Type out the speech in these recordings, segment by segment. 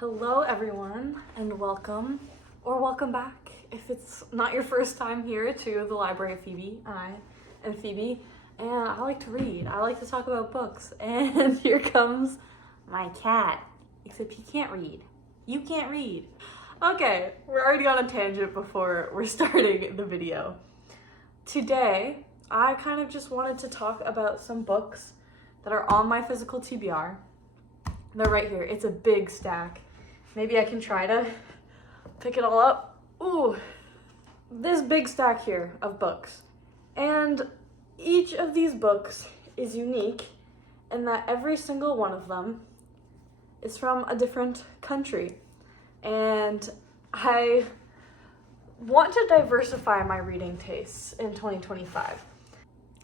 Hello everyone and welcome, or welcome back if it's not your first time here to the Library of Phoebe. I am Phoebe and I like to read. I like to talk about books, and here comes my cat, except he can't read. You can't read. Okay, we're already on a tangent before we're starting the video. Today, I kind of just wanted to talk about some books that are on my physical TBR. They're right here. It's a big stack. Maybe I can try to pick it all up. Ooh, this big stack here of books. And each of these books is unique in that every single one of them is from a different country. And I want to diversify my reading tastes in 2025.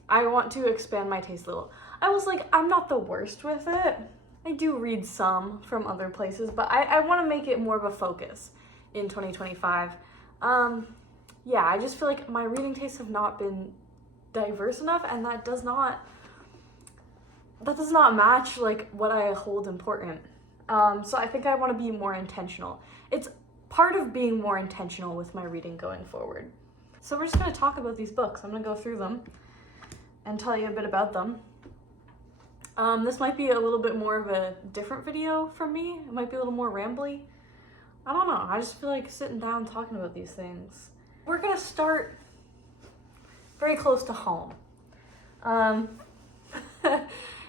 I want to expand my taste a little. I was like, I'm not the worst with it. I do read some from other places, but I want to make it more of a focus in 2025. Yeah, I just feel like my reading tastes have not been diverse enough, and that does not match like what I hold important. So I think I want to be more intentional. It's part of being more intentional with my reading going forward. So we're just going to talk about these books. I'm going to go through them and tell you a bit about them. This might be a little bit more of a different video from me. It might be a little more rambly. I don't know. I just feel like sitting down talking about these things. We're gonna start very close to home.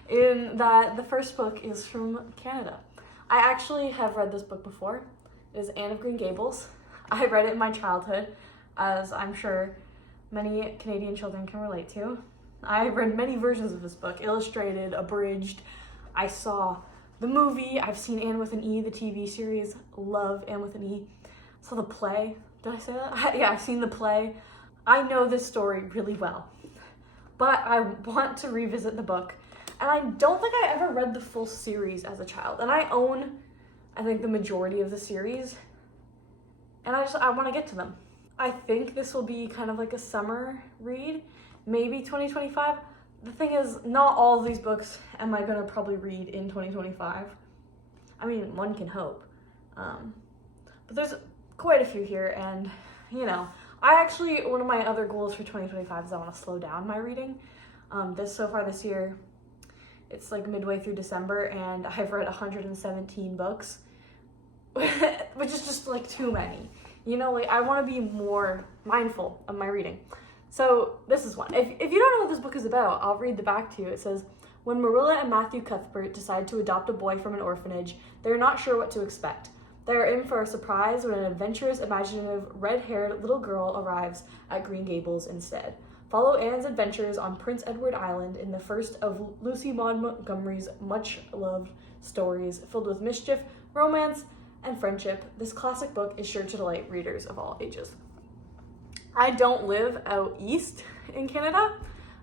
In that the first book is from Canada. I actually have read this book before. It is Anne of Green Gables. I read it in my childhood, as I'm sure many Canadian children can relate to. I've read many versions of this book, illustrated, abridged. I saw the movie. I've seen Anne with an E, the TV series. Love Anne with an E. Saw the play. Did I say that? Yeah, I've seen the play. I know this story really well, but I want to revisit the book. And I don't think I ever read the full series as a child. And I own, I think, the majority of the series. And I want to get to them. I think this will be kind of like a summer read. Maybe 2025. The thing is, not all of these books am I gonna probably read in 2025. I mean, one can hope. But there's quite a few here, and you know, one of my other goals for 2025 is I want to slow down my reading. So far this year, it's like midway through December, and I've read 117 books, which is just like too many. You know, like I want to be more mindful of my reading. So this is one. If you don't know what this book is about, I'll read the back to you. It says, when Marilla and Matthew Cuthbert decide to adopt a boy from an orphanage, they're not sure what to expect. They are in for a surprise when an adventurous, imaginative, red-haired little girl arrives at Green Gables instead. Follow Anne's adventures on Prince Edward Island in the first of Lucy Maud Montgomery's much-loved stories filled with mischief, romance, and friendship. This classic book is sure to delight readers of all ages. I don't live out east in Canada,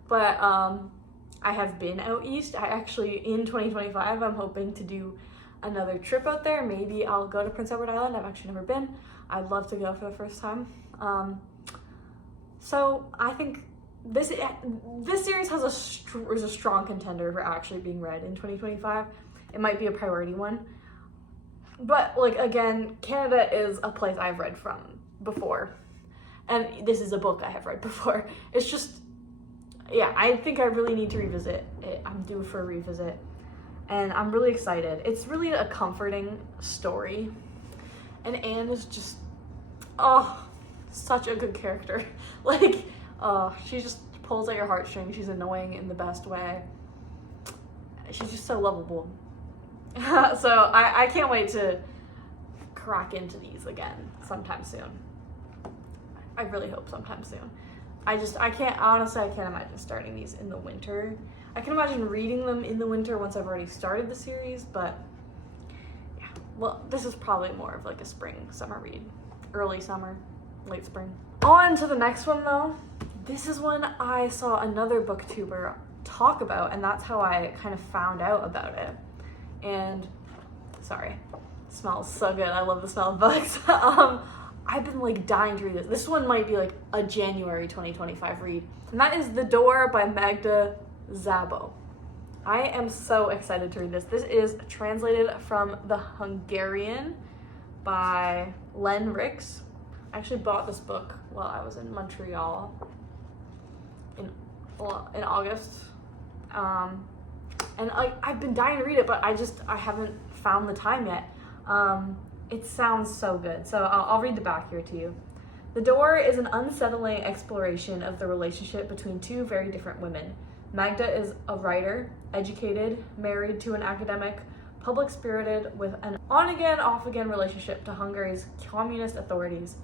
but I have been out east. I actually, in 2025, I'm hoping to do another trip out there. Maybe I'll go to Prince Edward Island. I've actually never been. I'd love to go for the first time. So I think this series is a strong contender for actually being read in 2025. It might be a priority one. But like, again, Canada is a place I've read from before. And this is a book I have read before. It's just, yeah, I think I really need to revisit it. I'm due for a revisit. And I'm really excited. It's really a comforting story. And Anne is just, such a good character. Like, she just pulls at your heartstrings. She's annoying in the best way. She's just so lovable. So I can't wait to crack into these again sometime soon. I really hope sometime soon. I can't imagine starting these in the winter. I can imagine reading them in the winter once I've already started the series, but yeah. Well, this is probably more of like a spring, summer read. Early summer, late spring. On to the next one though. This is one I saw another booktuber talk about, and that's how I kind of found out about it. And, sorry, it smells so good. I love the smell of books. I've been like dying to read this. This one might be like a January 2025 read. And that is The Door by Magda. Szabo. I am so excited to read this. This is translated from the Hungarian by Len Ricks. I actually bought this book while I was in Montreal in August. And I've been dying to read it, but I haven't found the time yet. It sounds so good. So I'll read the back here to you. The Door is an unsettling exploration of the relationship between two very different women. Magda is a writer, educated, married to an academic, public-spirited, with an on-again, off-again relationship to Hungary's communist authorities.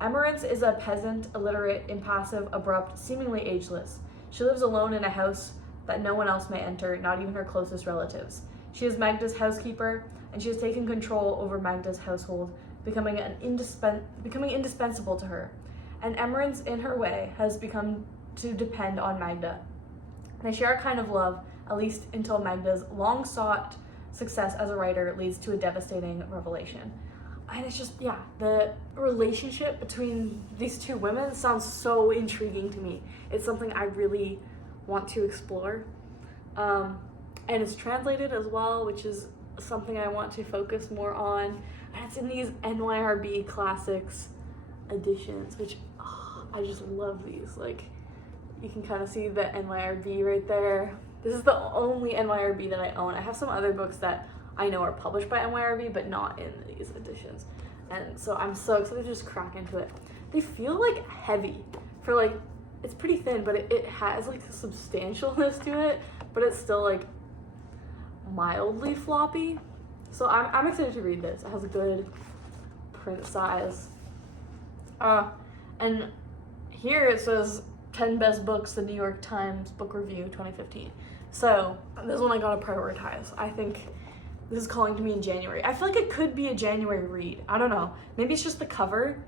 Emmerance is a peasant, illiterate, impassive, abrupt, seemingly ageless. She lives alone in a house that no one else may enter, not even her closest relatives. She is Magda's housekeeper, and she has taken control over Magda's household, becoming indispensable to her. And Emmerance, in her way, has become to depend on Magda. They share a kind of love, at least until Magda's long-sought success as a writer leads to a devastating revelation. And it's just, yeah, the relationship between these two women sounds so intriguing to me. It's something I really want to explore. And it's translated as well, which is something I want to focus more on. And it's in these NYRB Classics editions, which I just love these. Like, you can kind of see the NYRB right there. This is the only NYRB that I own. I have some other books that I know are published by NYRB, but not in these editions. And so I'm so excited to just crack into it. They feel like heavy for like, it's pretty thin, but it has like a substantialness to it, but it's still like mildly floppy. So I'm excited to read this. It has a good print size. And here it says 10 best books, the New York Times Book Review 2015. So this one I gotta prioritize. I think this is calling to me in January. I feel like it could be a January read. I don't know. Maybe it's just the cover,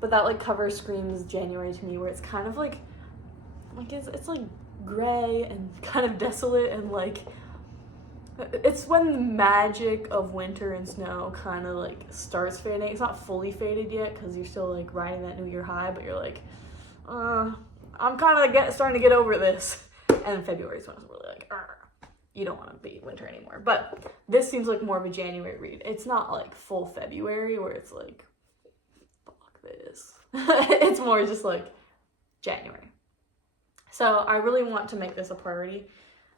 but that like cover screams January to me, where it's kind of like it's like gray and kind of desolate, and like it's when the magic of winter and snow kind of like starts fading. It's not fully faded yet because you're still like riding that New Year high, but you're like, I'm kind of starting to get over this. And February's when it's really like, you don't want to be winter anymore. But this seems like more of a January read. It's not like full February where it's like, fuck this. It's more just like January. So I really want to make this a priority.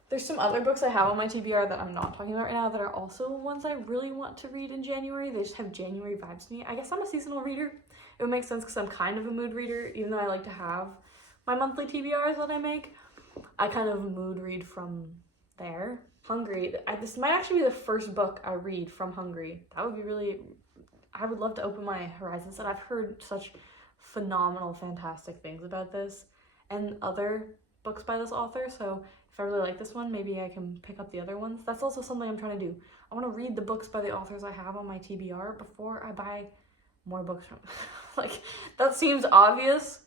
There's some other books I have on my TBR that I'm not talking about right now that are also ones I really want to read in January. They just have January vibes to me. I guess I'm a seasonal reader. It would make sense because I'm kind of a mood reader, even though I like to have my monthly TBRs that I make. I kind of mood read from there. Hungary. This might actually be the first book I read from Hungary. That would be really, I would love to open my horizons, and I've heard such phenomenal, fantastic things about this and other books by this author. So if I really like this one, maybe I can pick up the other ones. That's also something I'm trying to do. I want to read the books by the authors I have on my TBR before I buy more books from like, that seems obvious.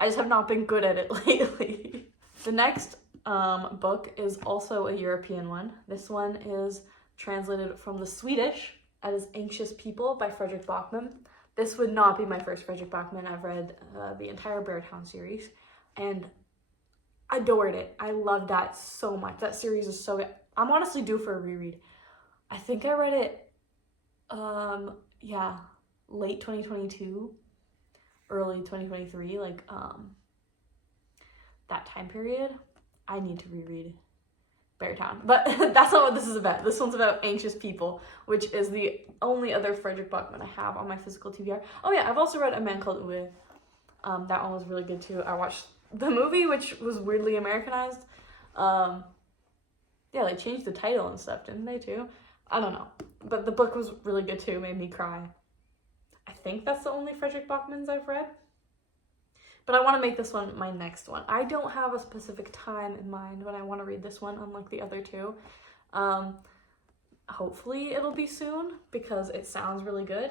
I just have not been good at it lately. The next book is also a European one. This one is translated from the Swedish as Anxious People by Fredrik Backman. This would not be my first Fredrik Backman. I've read the entire Beartown series and adored it. I loved that so much. That series is so good. I'm honestly due for a reread. I think I read it, late 2022, early 2023, like that time period. I need to reread Beartown, but that's not what this is about. This one's about Anxious People, which is the only other Fredrik Backman I have on my physical TBR. Oh yeah, I've also read A Man Called Uwe. That one was really good too. I watched the movie, which was weirdly Americanized. Yeah, they changed the title and stuff, didn't they too? I don't know, but the book was really good too. Made me cry. I think that's the only Fredrik Backmans I've read. But I want to make this one my next one. I don't have a specific time in mind when I want to read this one, unlike the other two. Hopefully it'll be soon because it sounds really good.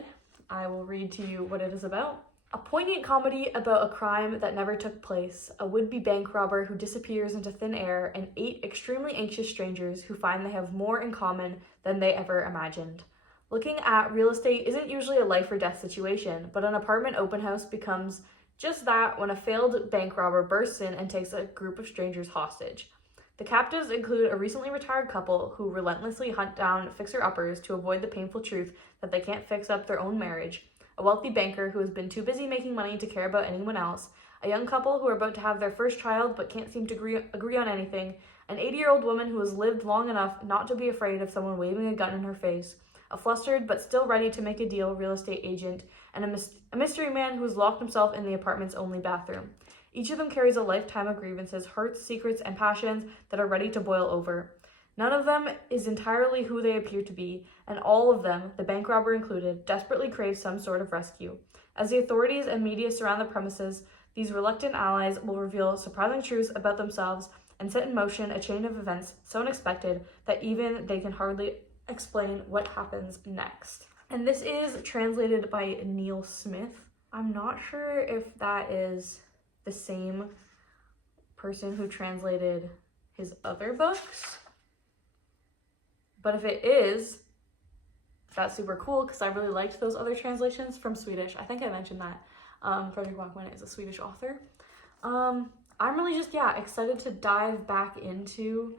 I will read to you what it is about. A poignant comedy about a crime that never took place, a would-be bank robber who disappears into thin air, and 8 extremely anxious strangers who find they have more in common than they ever imagined. Looking at real estate isn't usually a life or death situation, but an apartment open house becomes just that when a failed bank robber bursts in and takes a group of strangers hostage. The captives include a recently retired couple who relentlessly hunt down fixer-uppers to avoid the painful truth that they can't fix up their own marriage, a wealthy banker who has been too busy making money to care about anyone else, a young couple who are about to have their first child but can't seem to agree on anything, an 80-year-old woman who has lived long enough not to be afraid of someone waving a gun in her face, a flustered but still ready to make a deal real estate agent, and a mystery man who has locked himself in the apartment's only bathroom. Each of them carries a lifetime of grievances, hurts, secrets, and passions that are ready to boil over. None of them is entirely who they appear to be, and all of them, the bank robber included, desperately crave some sort of rescue. As the authorities and media surround the premises, these reluctant allies will reveal surprising truths about themselves and set in motion a chain of events so unexpected that even they can hardly explain what happens next. And this is translated by Neil Smith. I'm not sure if that is the same person who translated his other books, but if it is, that's super cool because I really liked those other translations from Swedish. I think I mentioned that Fredrik Backman is a Swedish author. I'm really just excited to dive back into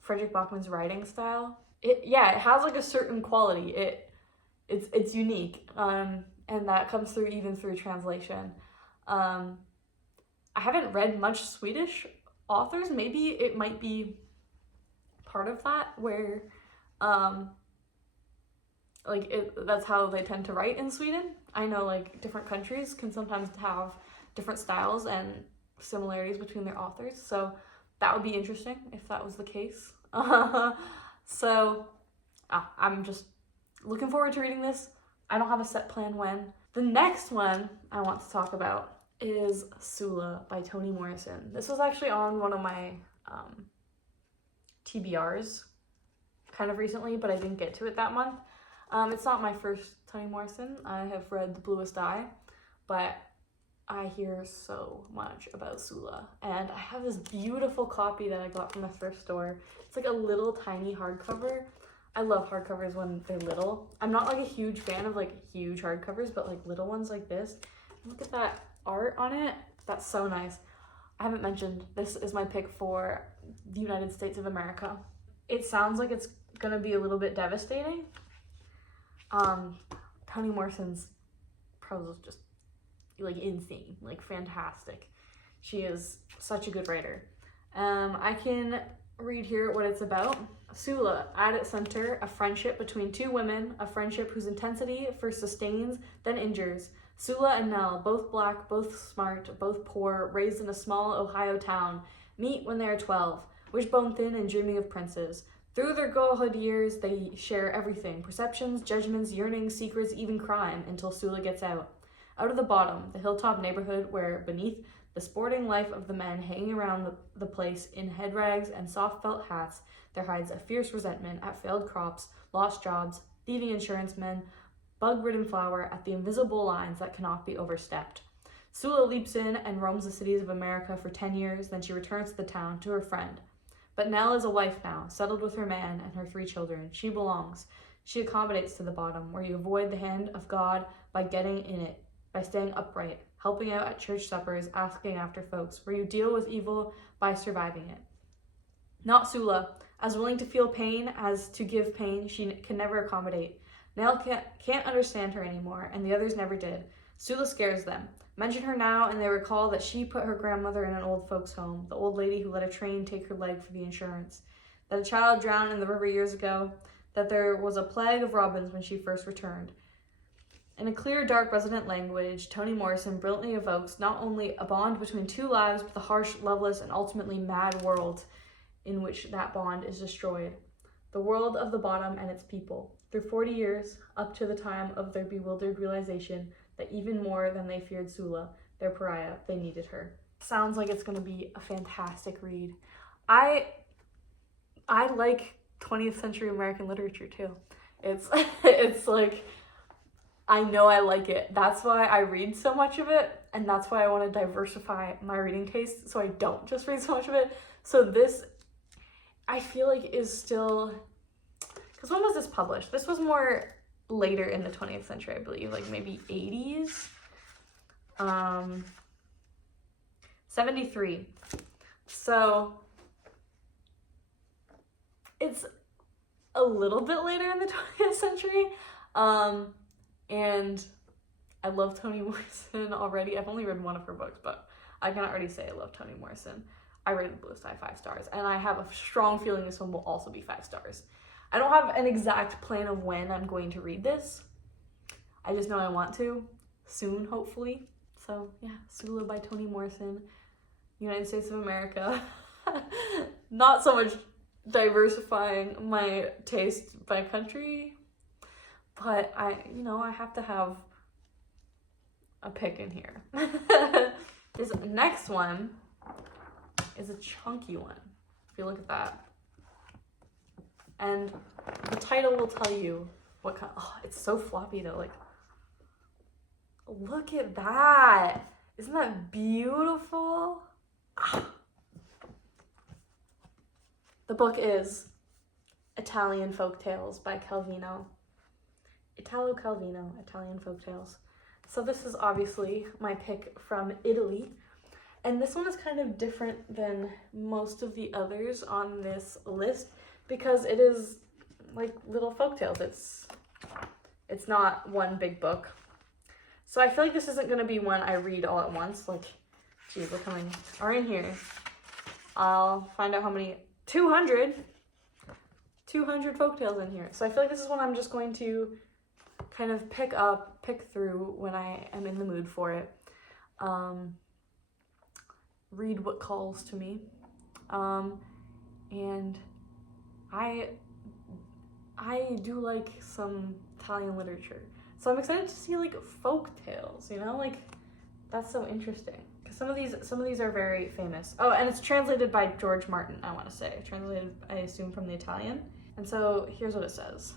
Fredrik Backman's writing style. It has like a certain quality. It's unique, and that comes through even through translation. I haven't read much Swedish authors. Maybe it might be part of that where that's how they tend to write in Sweden. I know like different countries can sometimes have different styles and similarities between their authors, so that would be interesting if that was the case. I'm just looking forward to reading this. I don't have a set plan when. The next one I want to talk about is Sula by Toni Morrison. This was actually on one of my TBRs kind of recently, but I didn't get to it that month. It's not my first Toni Morrison. I have read The Bluest Eye, but I hear so much about Sula, and I have this beautiful copy that I got from the thrift store. It's like a little tiny hardcover. I love hardcovers when they're little. I'm not like a huge fan of like huge hardcovers, but like little ones like this. Look at that art on it. That's so nice. I haven't mentioned this is my pick for the United States of America. It sounds like it's gonna be a little bit devastating. Toni Morrison's prose is just like insane, like fantastic. She is such a good writer. I can read here what it's about. Sula, at its center, a friendship between two women, a friendship whose intensity first sustains, then injures. Sula and Nell, both black, both smart, both poor, raised in a small Ohio town, meet when they are 12, wishbone thin and dreaming of princes. Through their girlhood years, they share everything, perceptions, judgments, yearnings, secrets, even crime, until Sula gets out. Out of the bottom, the hilltop neighborhood where, beneath the sporting life of the men hanging around the place in head rags and soft felt hats, there hides a fierce resentment at failed crops, lost jobs, thieving insurance men, bug-ridden flower at the invisible lines that cannot be overstepped. Sula leaps in and roams the cities of America for 10 years, then she returns to the town, to her friend. But Nell is a wife now, settled with her man and her 3 children. She belongs. She accommodates to the bottom, where you avoid the hand of God by getting in it, by staying upright, helping out at church suppers, asking after folks, where you deal with evil by surviving it. Not Sula. As willing to feel pain as to give pain, she can never accommodate. Nell can't understand her anymore, and the others never did. Sula scares them. Mention her now, and they recall that she put her grandmother in an old folks' home, the old lady who let a train take her leg for the insurance. That a child drowned in the river years ago, that there was a plague of robins when she first returned. In a clear, dark, resonant language, Toni Morrison brilliantly evokes not only a bond between 2 lives, but the harsh, loveless, and ultimately mad world in which that bond is destroyed. The world of the bottom and its people. Through 40 years, up to the time of their bewildered realization that even more than they feared Sula, their pariah, they needed her. Sounds like it's going to be a fantastic read. I like 20th century American literature too. It's like, I know I like it. That's why I read so much of it, and that's why I want to diversify my reading taste so I don't just read so much of it. So this, I feel like, is still, because when was this published? This was more later in the 20th century, I believe, like maybe 80s. 73. So It's a little bit later in the 20th century. And I love Toni Morrison already. I've only read one of her books, but I can already say I love Toni Morrison. I rated Blue Sky 5 stars, and I have a strong feeling this one will also be 5 stars. I don't have an exact plan of when I'm going to read this. I just know I want to, soon, hopefully. So yeah, Sula by Toni Morrison, United States of America. Not so much diversifying my taste by country, but I have to have a pick in here. This next one is a chunky one. If you look at that. And the title will tell you what kind. Oh, it's so floppy though. Like, look at that. Isn't that beautiful? The book is Italian Folktales by Calvino. Italo Calvino, Italian Folktales. So this is obviously my pick from Italy. And this one is kind of different than most of the others on this list because it is like little folktales. It's not one big book. So I feel like this isn't going to be one I read all at once. Like, geez, look how many are in here. I'll find out how many. 200 folktales in here. So I feel like this is one I'm just going to kind of pick through when I am in the mood for it. Read what calls to me. And I do like some Italian literature. So I'm excited to see like folk tales, like that's so interesting. Because some of these are very famous. Oh, and it's translated by George Martin, I want to say. Translated, I assume, from the Italian. And so here's what it says.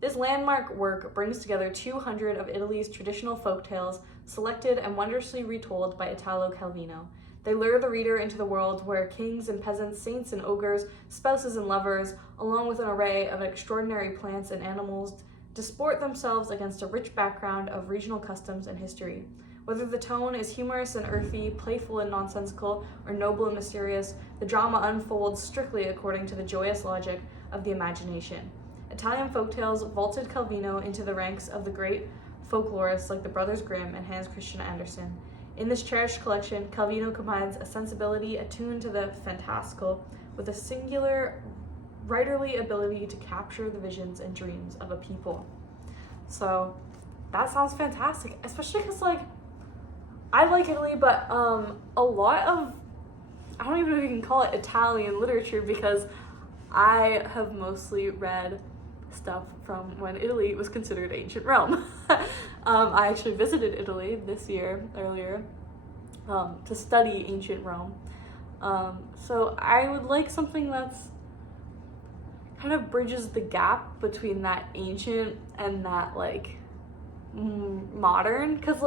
This landmark work brings together 200 of Italy's traditional folktales, selected and wondrously retold by Italo Calvino. They lure the reader into the world where kings and peasants, saints and ogres, spouses and lovers, along with an array of extraordinary plants and animals, disport themselves against a rich background of regional customs and history. Whether the tone is humorous and earthy, playful and nonsensical, or noble and mysterious, the drama unfolds strictly according to the joyous logic of the imagination. Italian folktales vaulted Calvino into the ranks of the great folklorists like the Brothers Grimm and Hans Christian Andersen. In this cherished collection, Calvino combines a sensibility attuned to the fantastical with a singular writerly ability to capture the visions and dreams of a people. So that sounds fantastic, especially because I like Italy, but a lot of, I don't even know if you can call it Italian literature because I have mostly read stuff from when Italy was considered ancient Rome. I actually visited Italy this year, earlier, to study ancient Rome. So I would like something that's kind of bridges the gap between that ancient and that modern, because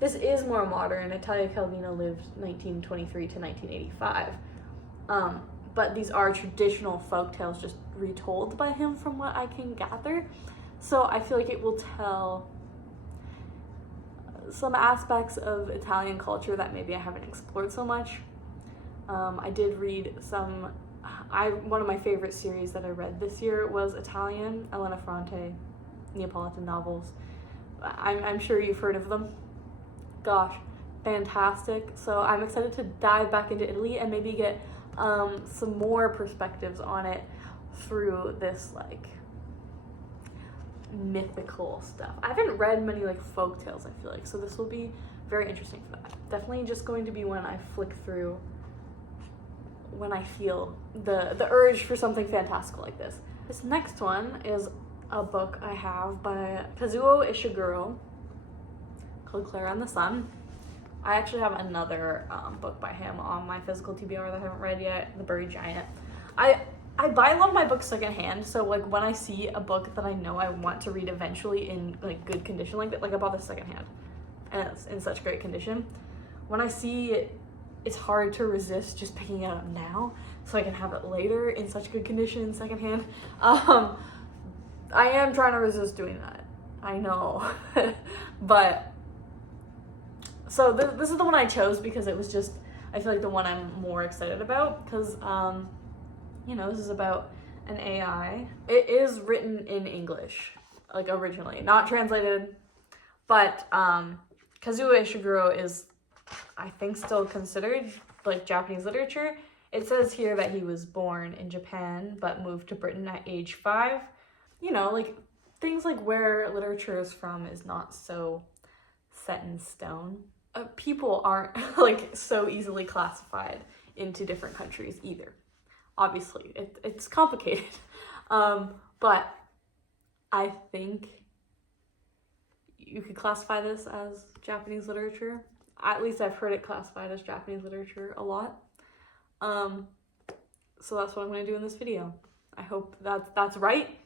this is more modern. Italo Calvino lived 1923 to 1985. But these are traditional folktales just retold by him from what I can gather. So I feel like it will tell some aspects of Italian culture that maybe I haven't explored so much. I did read one of my favorite series that I read this year was Italian, Elena Ferrante, Neapolitan novels. I'm sure you've heard of them. Gosh, fantastic. So I'm excited to dive back into Italy and maybe get some more perspectives on it through this mythical stuff. I haven't read many folk tales, I feel like, so this will be very interesting for that. Definitely just going to be one I flick through when I feel the urge for something fantastical like this. This next one is a book I have by Kazuo Ishiguro called Klara and the Sun. I actually have another book by him on my physical TBR that I haven't read yet, The Buried Giant. I buy a lot of my books secondhand, so when I see a book that I know I want to read eventually in good condition like that, I bought this secondhand and it's in such great condition. When I see it, it's hard to resist just picking it up now so I can have it later in such good condition secondhand. I am trying to resist doing that, I know. But so this is the one I chose because it was just, I feel like the one I'm more excited about because this is about an AI. It is written in English, like originally, not translated, but Kazuo Ishiguro is, I think, still considered like Japanese literature. It says here that he was born in Japan but moved to Britain at age 5. You know, like things like where literature is from is not so set in stone. People aren't like so easily classified into different countries either. Obviously, it's complicated. But I think you could classify this as Japanese literature. At least I've heard it classified as Japanese literature a lot. So that's what I'm going to do in this video. I hope that's right.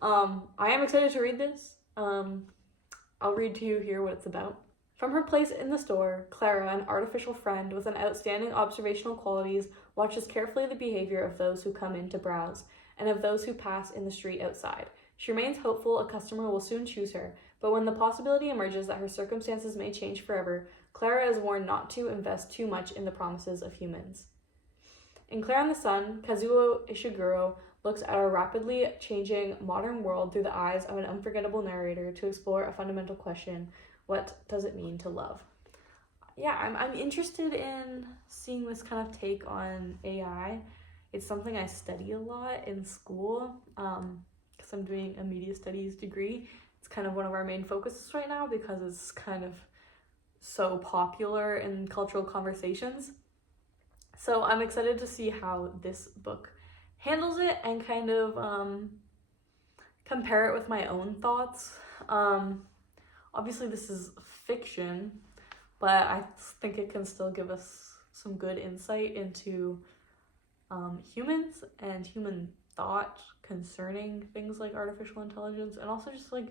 I am excited to read this. I'll read to you here what it's about. From her place in the store, Klara, an artificial friend with an outstanding observational qualities, watches carefully the behavior of those who come in to browse, and of those who pass in the street outside. She remains hopeful a customer will soon choose her, but when the possibility emerges that her circumstances may change forever, Klara is warned not to invest too much in the promises of humans. In Claire and the Sun, Kazuo Ishiguro looks at a rapidly changing modern world through the eyes of an unforgettable narrator to explore a fundamental question: what does it mean to love? Yeah, I'm interested in seeing this kind of take on AI. It's something I study a lot in school because I'm doing a media studies degree. It's kind of one of our main focuses right now because it's kind of so popular in cultural conversations. So I'm excited to see how this book handles it and kind of compare it with my own thoughts. Obviously this is fiction, but I think it can still give us some good insight into humans and human thought concerning things like artificial intelligence, and also just like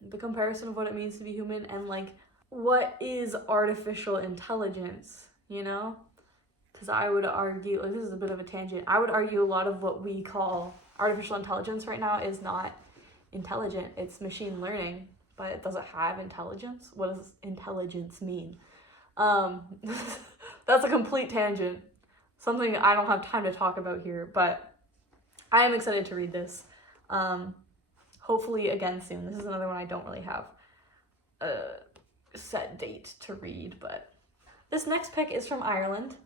the comparison of what it means to be human and like what is artificial intelligence, you know? Because I would argue, like, this is a bit of a tangent, I would argue a lot of what we call artificial intelligence right now is not intelligent. It's machine learning, but it doesn't have intelligence. What does intelligence mean? That's a complete tangent. Something I don't have time to talk about here, but I am excited to read this. Hopefully again soon. This is another one I don't really have a set date to read, but this next pick is from Ireland,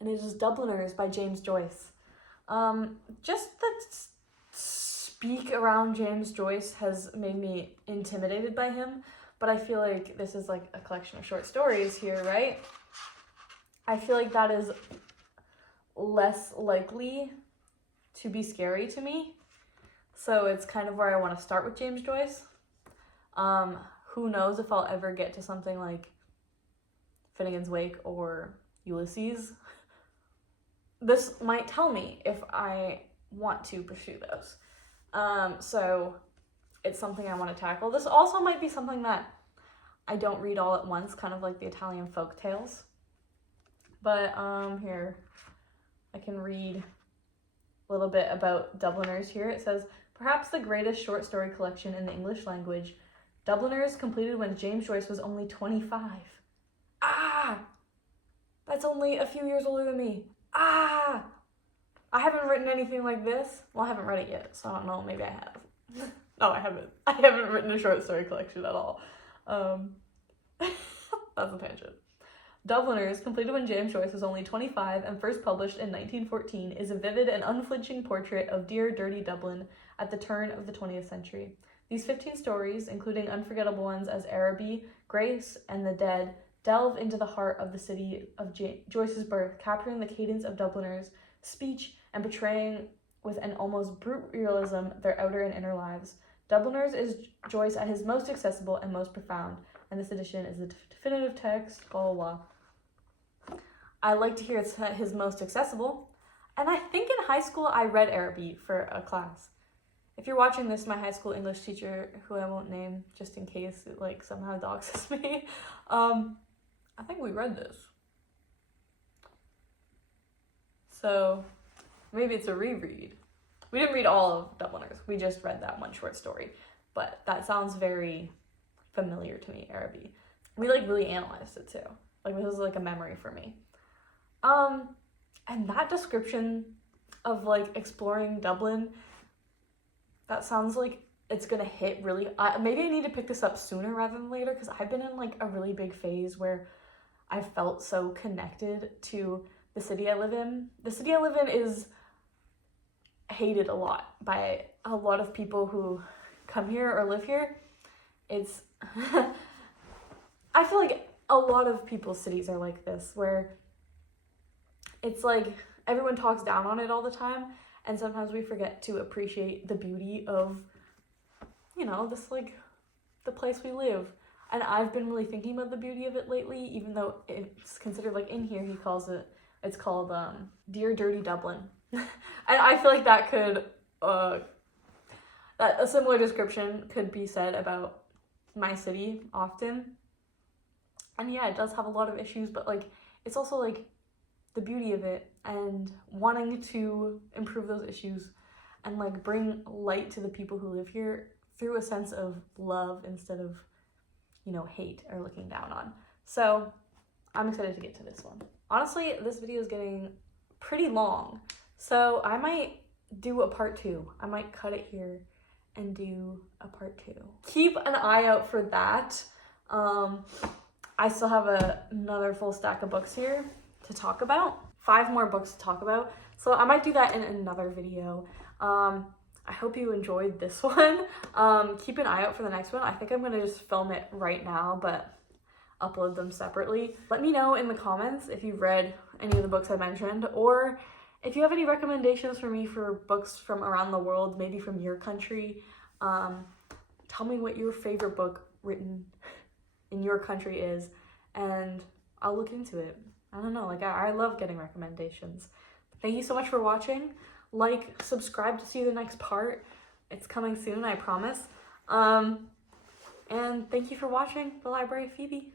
and it is Dubliners by James Joyce. Just the speak around James Joyce has made me intimidated by him, but I feel like this is like a collection of short stories here, right? I feel like that is less likely to be scary to me. So it's kind of where I want to start with James Joyce. Who knows if I'll ever get to something like Finnegan's Wake or Ulysses. This might tell me if I want to pursue those. So it's something I want to tackle. This also might be something that I don't read all at once, kind of like the Italian folktales. But here, I can read a little bit about Dubliners here. It says, perhaps the greatest short story collection in the English language, Dubliners, completed when James Joyce was only 25. Ah! That's only a few years older than me. Ah! I haven't written anything like this. Well, I haven't read it yet, so I don't know. Maybe I have. No, I haven't. I haven't written a short story collection at all. That's a tangent. Dubliners, completed when James Joyce was only 25 and first published in 1914, is a vivid and unflinching portrait of dear, dirty Dublin at the turn of the 20th century. These 15 stories, including unforgettable ones as Araby, Grace, and The Dead, delve into the heart of the city of Joyce's birth, capturing the cadence of Dubliners' speech and portraying with an almost brute realism their outer and inner lives. Dubliners is Joyce at his most accessible and most profound, and this edition is the definitive text, blah, blah, blah. I like to hear it's his most accessible, and I think in high school I read Araby for a class. If you're watching this, my high school English teacher, who I won't name just in case it like somehow doxes me, I think we read this. So maybe it's a reread. We didn't read all of Dubliners. We just read that one short story, but that sounds very familiar to me, Araby. We like really analyzed it too. Like this was like a memory for me. And that description of like exploring Dublin, that sounds like it's gonna hit really, maybe I need to pick this up sooner rather than later, because I've been in like a really big phase where I felt so connected to the city I live in. The city I live in is hated a lot by a lot of people who come here or live here. It's I feel like a lot of people's cities are like this, where it's like everyone talks down on it all the time, and sometimes we forget to appreciate the beauty of, you know, this like the place we live. And I've been really thinking about the beauty of it lately, even though it's considered, like in here it's called Dear Dirty Dublin. And I feel like that could that a similar description could be said about my city often. And yeah, it does have a lot of issues, but like it's also like the beauty of it, and wanting to improve those issues and like bring light to the people who live here through a sense of love instead of, you know, hate or looking down on. So I'm excited to get to this one. Honestly, this video is getting pretty long, so I might do a part 2. I might cut it here and do a part 2. Keep an eye out for that. I still have another full stack of books here to talk about. 5 more books to talk about. So I might do that in another video. I hope you enjoyed this one. Keep an eye out for the next one. I think I'm gonna just film it right now, but upload them separately. Let me know in the comments if you've read any of the books I mentioned, or if you have any recommendations for me for books from around the world, maybe from your country. Tell me what your favorite book written in your country is, and I'll look into it. I don't know, like I love getting recommendations. Thank you so much for watching. Like, subscribe to see the next part. It's coming soon, I promise. And thank you for watching The Library of Phoebe.